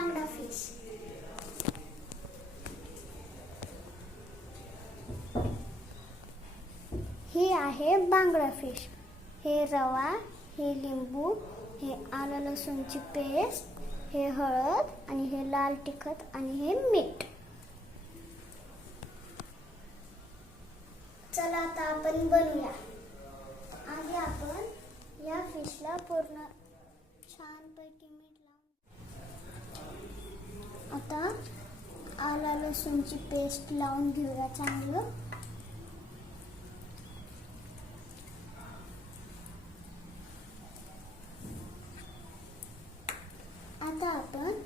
Fish ही आहे बांगडा fish हे रवा हे लिंबू हे आलं लसूणची पेस्ट हे हळद आणि हे लाल तिखट आणि हे मीठ. चला आता आपण बनवूया आधी आपण या फिशला पूर्ण छानपैकी मीठ लावून आता आला लसूणची पेस्ट लावून घेऊया चांगलं. आता आपण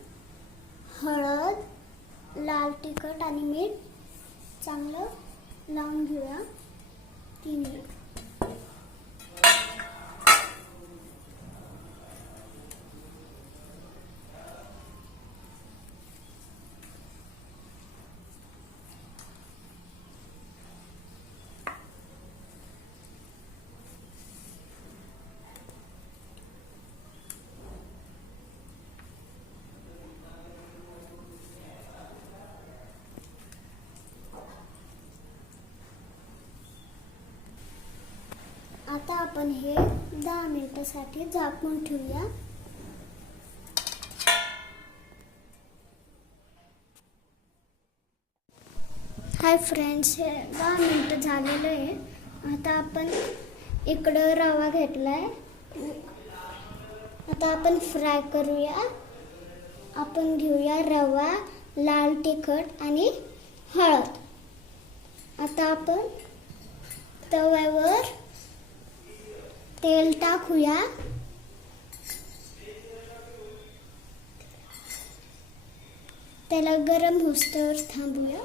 हळद लाल तिखट आणि मीठ चांगलं लावून घेऊया. तीन मिनिट आता आपण हे दहा मिनिटासाठी झाकून ठेवूया. हाय फ्रेंड्स हे दहा मिनटं झालेलं आहे. आता आपण इकडं रवा घेतलाय. आता आपण फ्राय करूया. आपण घेऊया रवा लाल तिखट आणि हळद. आता आपण तव्यावर तेल टाकूया गरम होस्तवर थांबूया।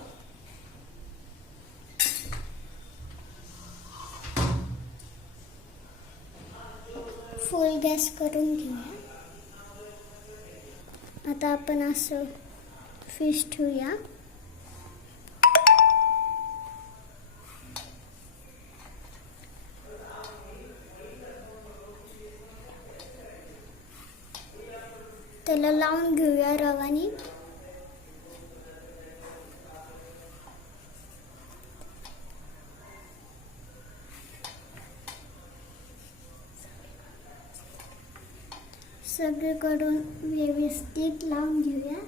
फुल गॅस करून घेऊया आता आपण असं फ़िश ठेवूया त्याला लावून घेऊया रवानी. सगळीकडून व्यवस्थित लावून घेऊया.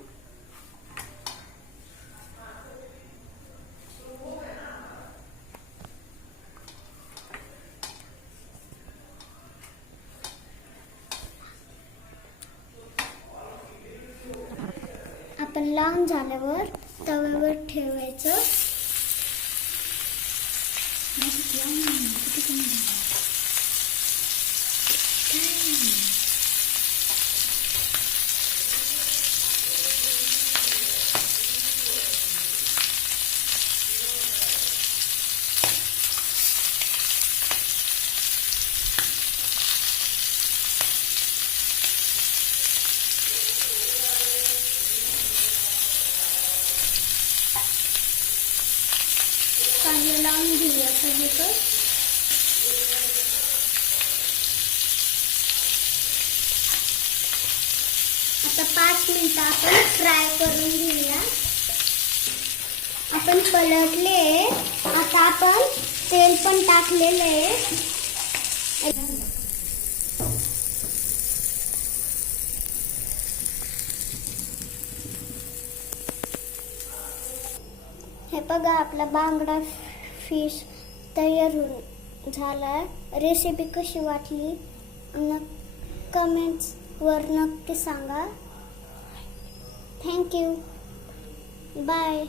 लहान झाल्यावर तव्यावर ठेवायचं चांगलं लावून घेऊया सगळीकडे आता पाच मिनटं आपण फ्राय करून घेऊया. आपण पलटले आता आपण तेल पण टाकलेलं आहे. हे बघा आपला बांगडा फिश तयार होऊन झाला रेसिपी कशी वाटली? न कमेंट्सवर नक्की सांगा. Thank you. Bye.